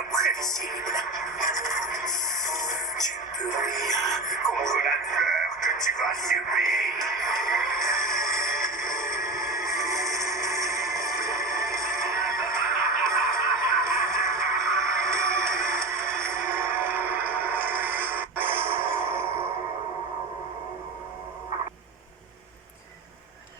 imprévisible. Tu ne peux rien contre la douleur que tu vas subir.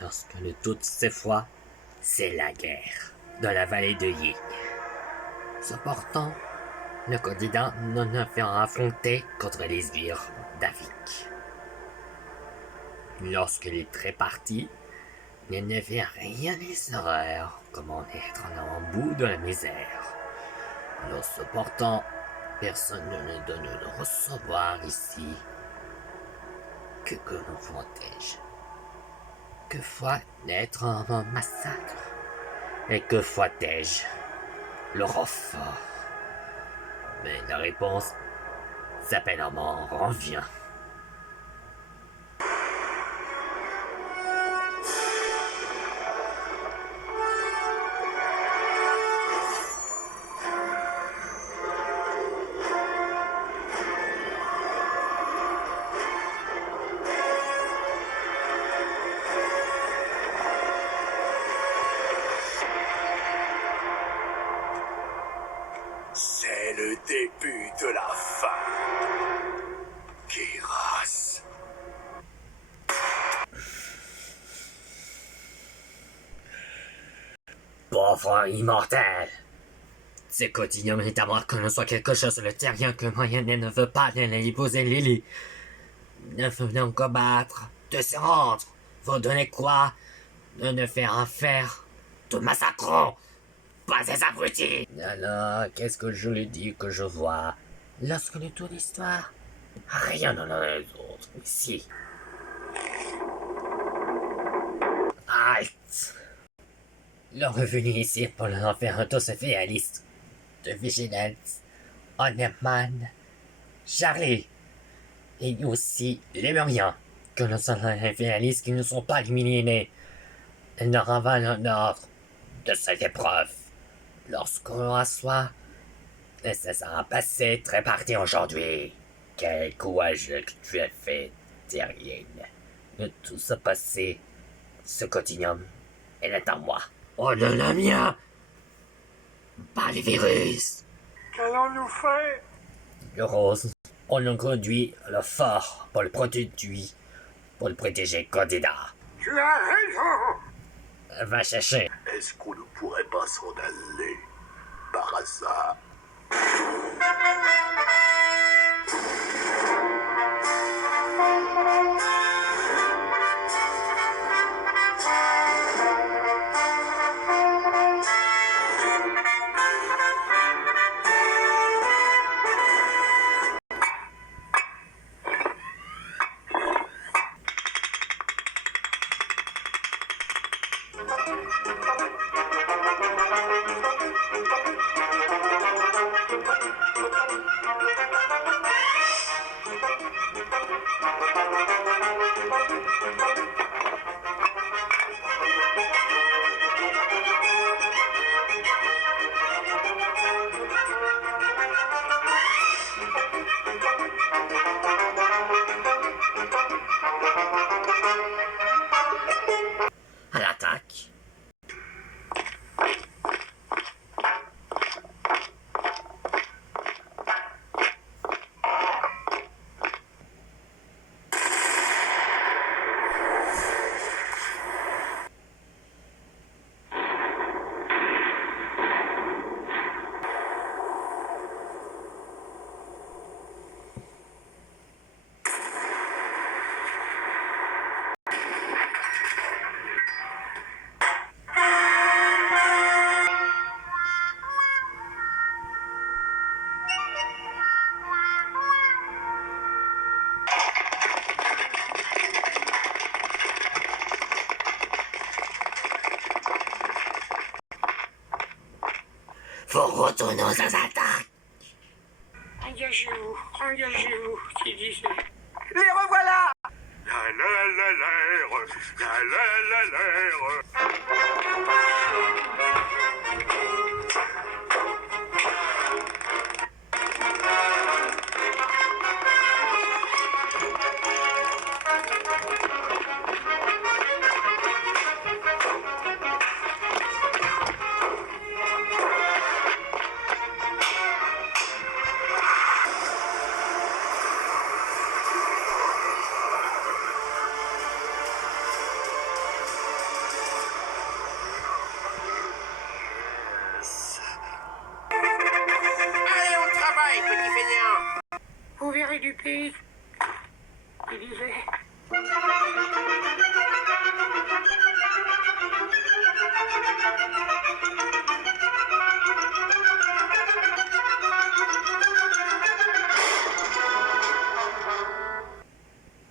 Lorsque le tout s'effroie, c'est la guerre dans la vallée de Yi. Cependant, le candidat n'en a fait affronter contre les sbires d'Avik. Lorsqu'il est très parti, il ne vit rien des horreurs, comment être en bout de la misère. Alors cependant, personne ne nous donne de recevoir ici. Que nous protège. Que faut-être un massacre? Et que faut-je? Le renfort. Mais la réponse s'appelle un mort revient. C'est le début de la fin. Kiras. Pauvre immortel! Ce quotidien est à moi que ne soit quelque chose de terrien que Moyenne ne veut pas d'aller épouser Lily. Ne venons combattre, de se rendre. Vous donnez quoi? De ne faire un fer. De massacrons. Pas ces abrutis! Alors, qu'est-ce que je lui dis que je vois? Lorsque le tour d'histoire? Rien de les autres, ici. Halt! Le revenu ici pour leur faire un tous réaliste. De vigilance. Honeyman. Charlie. Et aussi les Muriens. Que nous sommes réalistes qui ne sont pas éliminés. Ils leur avalent un ordre de cette épreuve. Lorsqu'on reçoit, et ça sera passé très parti aujourd'hui. Quel courage que tu as fait, Terrienne. De tout ce passé, ce quotidien, elle est à moi. Oh de la mien! Pas les virus! Qu'allons-nous faire? Le rose, on nous conduit le fort pour le protéger, candidat. Tu as raison! Va chercher. Est-ce qu'on ne pourrait pas s'en aller par hasard? À l'attaque. Faut retourner aux attaques. Engagez-vous, qui disait. Les revoilà! La. travail, petit feignant. Vous verrez du pays. Il disait.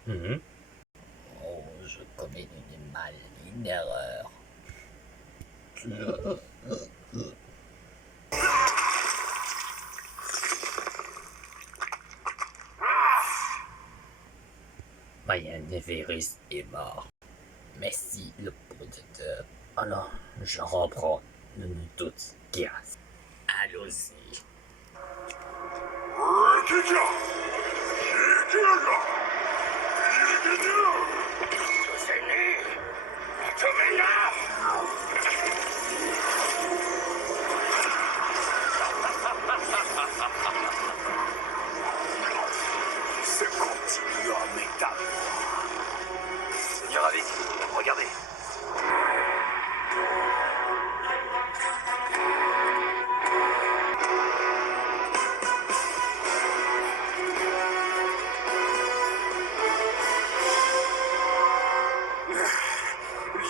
Mhm. Oh, je commets une erreur. Brian Neverus est mort. Merci le protecteur. Alors, je reprends. Nous nous toutes gaz. Allons-y. C'est nul. Ce continuum est à moi. Seigneur Avic, regardez.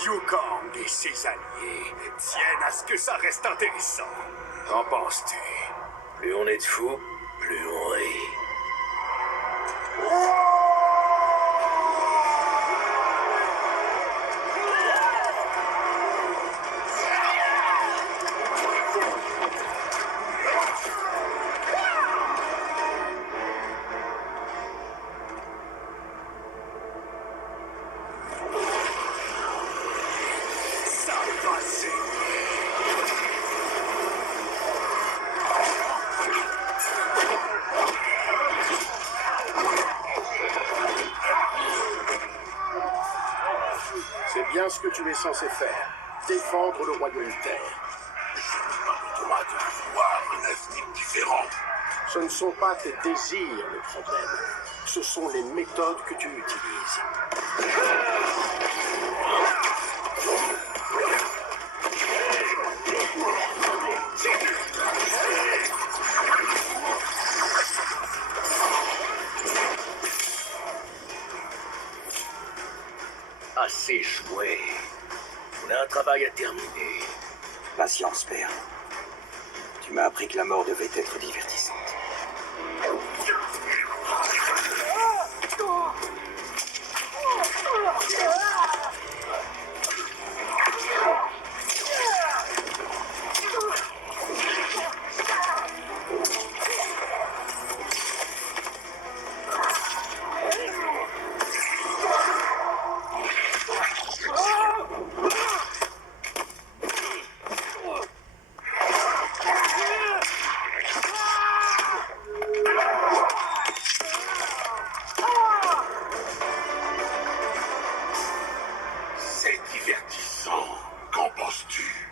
Yukong et ses alliés tiennent à ce que ça reste intéressant. Qu'en penses-tu? Plus on est de fous, plus on rit. Ça va saigner. C'est bien ce que tu es censé faire. Défendre le royaume terre. Je n'ai pas le droit de voir un avenir différent. Ce ne sont pas tes désirs le problème. Ce sont les méthodes que tu utilises. Assez joué. On a un travail à terminer. Patience, père. Tu m'as appris que la mort devait être divertissante. C'est divertissant. Qu'en penses-tu?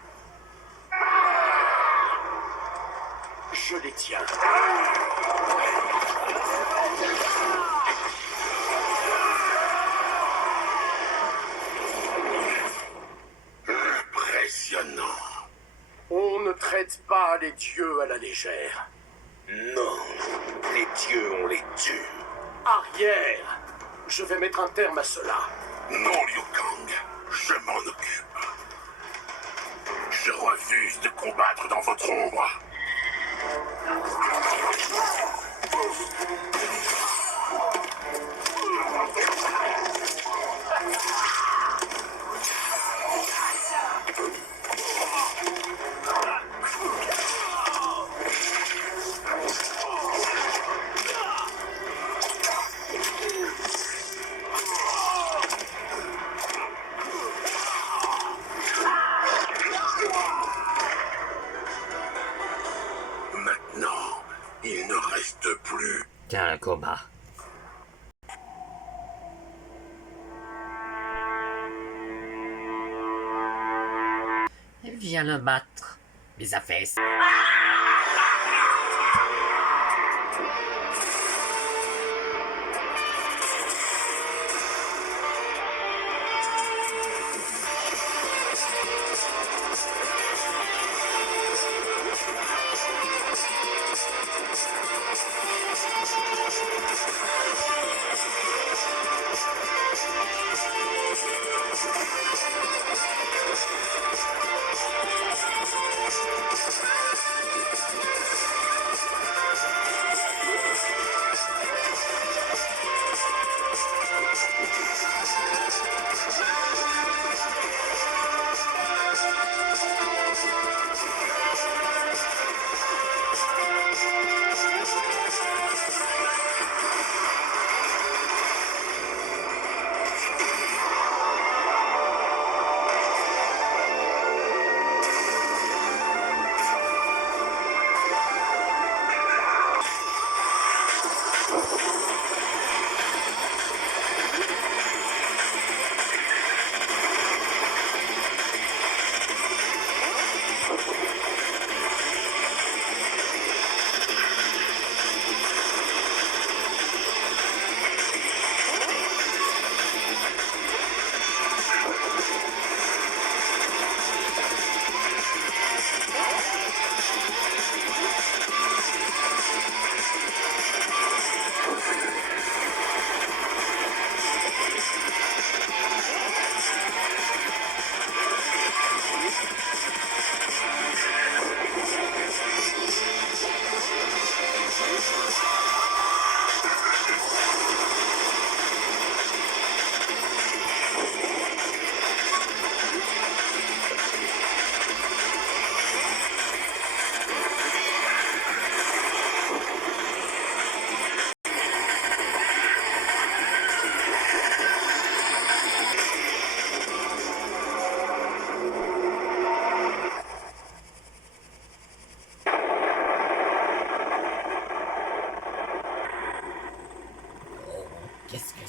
Je les tiens. Impressionnant. On ne traite pas les dieux à la légère. Non, les dieux, on les tue. Arrière! Je vais mettre un terme à cela. Non, Liu Kang, je m'en occupe. Je refuse de combattre dans votre ombre. Maintenant, il ne reste plus. Tiens, un combat. Viens le battre. Les affaires.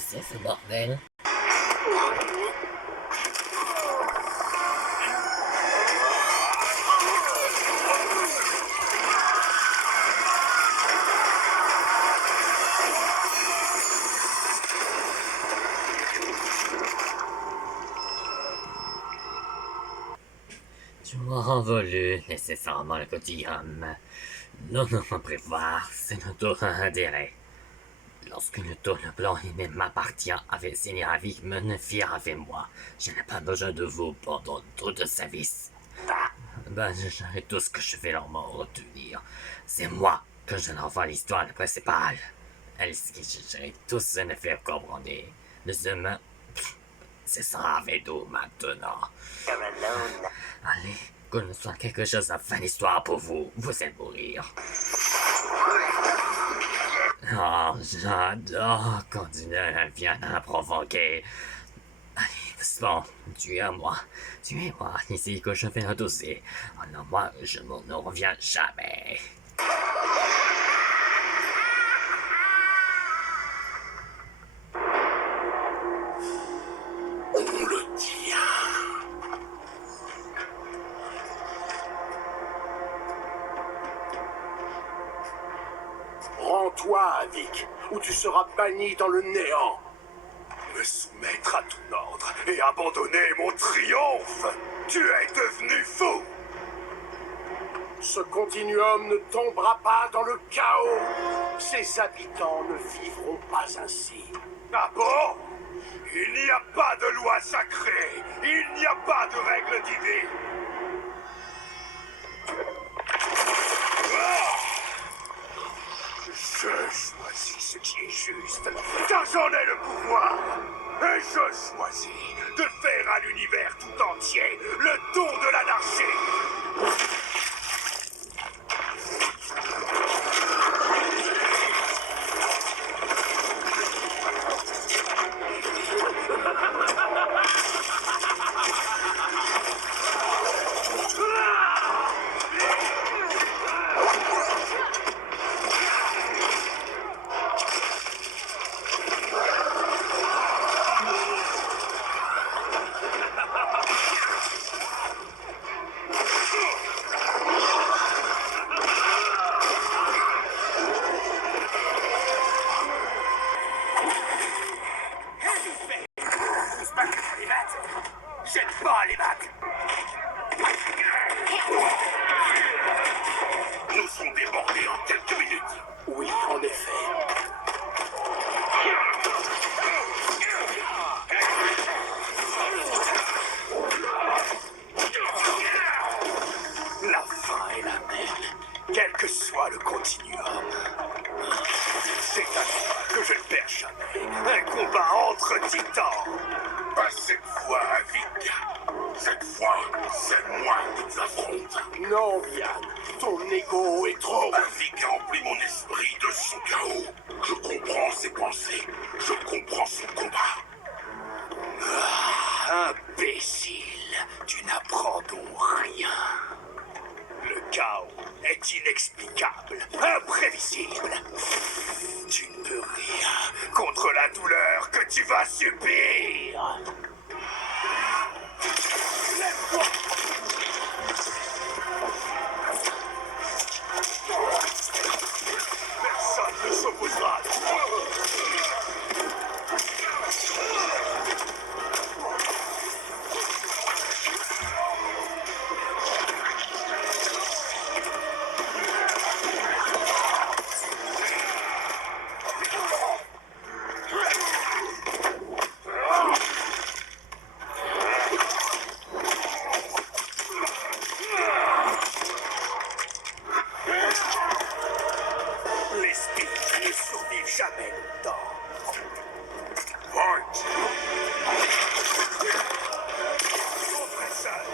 c'est ce bordel? Tu m'as volé nécessairement le cotillum. Non, non, prévoir, c'est notre intérêt. Lorsque le le blanc il m'appartient, avait signé avec me fier avec moi. Je n'ai pas besoin de vous pendant trop de services. Ben, j'arrête tout ce que je vais leur m'en retenir. C'est moi que je leur vends l'histoire principale. Elle ce que je tous ne faire comprendre. Les humains, c'est ça avec nous maintenant. Allez, qu'on soit quelque chose à fin d'histoire pour vous. Vous allez mourir. Oh, j'adore quand une vient à provoquer. Allez, c'est bon, tuez-moi. Ici que je fais un dossier. Alors moi, je ne reviens jamais. On le tient. Rends-toi, Vic, ou tu seras banni dans le néant. Me soumettre à ton ordre et abandonner mon triomphe. Tu es devenu fou. Ce continuum ne tombera pas dans le chaos. Ses habitants ne vivront pas ainsi. Ah bon? Il n'y a pas de loi sacrée. Il n'y a pas de règle divine. Je choisis ce qui est juste, car j'en ai le pouvoir. Et je choisis de faire à l'univers tout entier le tour de l'anarchie. J'aime pas les maths. Nous serons débordés en quelques minutes. Oui, en effet. La fin est la même, quel que soit le continuum. C'est un combat que je ne perds jamais. Un combat entre titans. Pas cette fois, Vic. Cette fois, c'est moi qui t'affronte. Non, Vian, ton ego est trop... Vic remplit mon esprit de son chaos. Je comprends ses pensées. Je comprends son combat. Imbécile, tu n'apprends donc rien. Le chaos est inexplicable, imprévisible. Tu ne peux rien contre la douleur que tu vas subir. Lève-toi. Personne ne s'opposera. Les spirits ne survivent jamais longtemps. Point. Contre seul.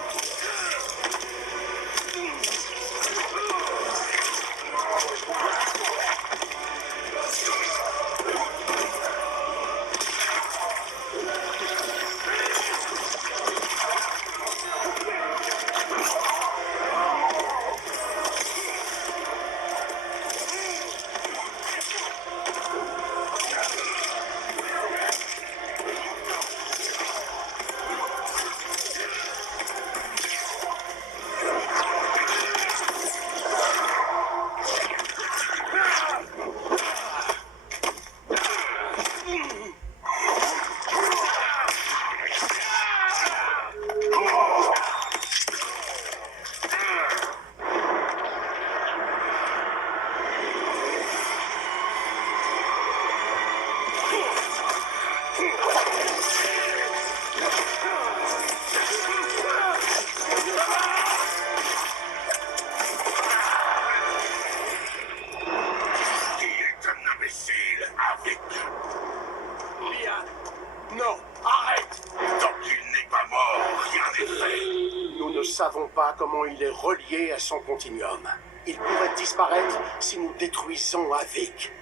pas comment il est relié à son continuum. Il pourrait disparaître si nous détruisons Avik.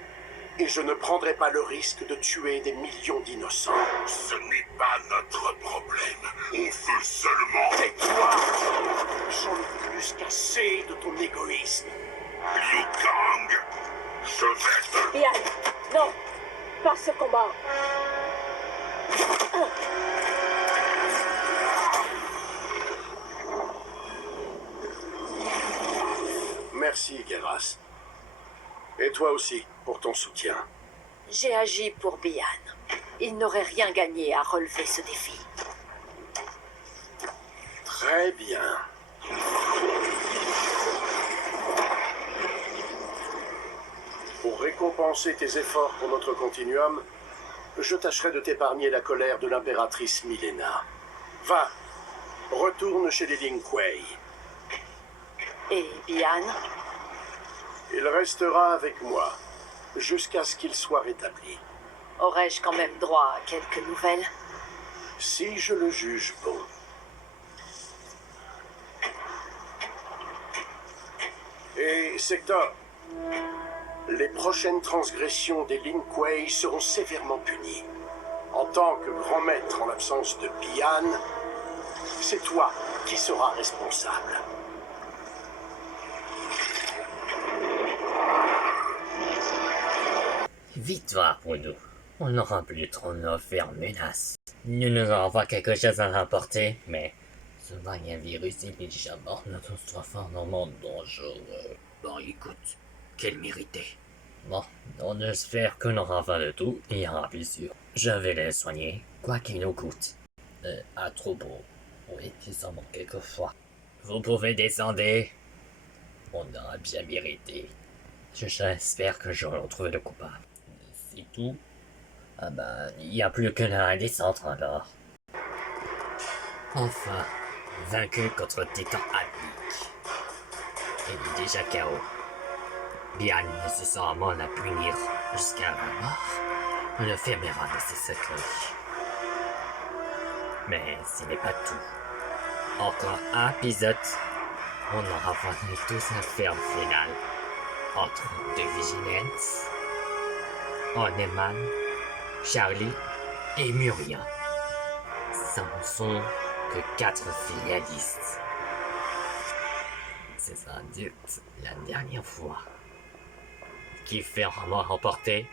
Et je ne prendrai pas le risque de tuer des millions d'innocents. Ce n'est pas notre problème. On veut seulement... Tais-toi! J'en ai plus qu'assez de ton égoïsme. Liu Kang, je vais te... Yann, non, pas ce combat. Merci, Geras. Et toi aussi, pour ton soutien. J'ai agi pour Bian. Il n'aurait rien gagné à relever ce défi. Très bien. Pour récompenser tes efforts pour notre continuum, je tâcherai de t'épargner la colère de l'impératrice Milena. Va, retourne chez les Lin Kuei. Et Bian? Il restera avec moi, jusqu'à ce qu'il soit rétabli. Aurais-je quand même droit à quelques nouvelles? Si je le juge bon. Et Sector, les prochaines transgressions des Lin Kuei seront sévèrement punies. En tant que grand maître en l'absence de Bian, c'est toi qui seras responsable. Victoire pour nous. On n'aura plus trop nos faire menace. Nous nous envoie quelque chose à remporter, mais ce vague virus est déjà mort notre enfant dans le monde dangereux. Bon, écoute, quelle mérité. Bon, on espère que nous aura de tout, il y aura plus sûr. Je vais les soigner, quoi qu'il nous coûte. À trop beau. Oui, disons quelquefois. Vous pouvez descendre. On aura bien mérité. J'espère que j'aurai retrouvé le coupable. C'est tout. Ah ben, il n'y a plus que la descente alors. Enfin, vaincu contre Titan Avik. Il est déjà KO. Bian nécessairement la punir jusqu'à la mort. On le fermera de ses secrets. Mais ce n'est pas tout. Encore un épisode. On aura vendu tous un ferme final entre deux Vigilance, Oneman, Charlie et Muriel. Ce ne sont que 4 finalistes. C'est sans doute la dernière fois. Qui fermement remporté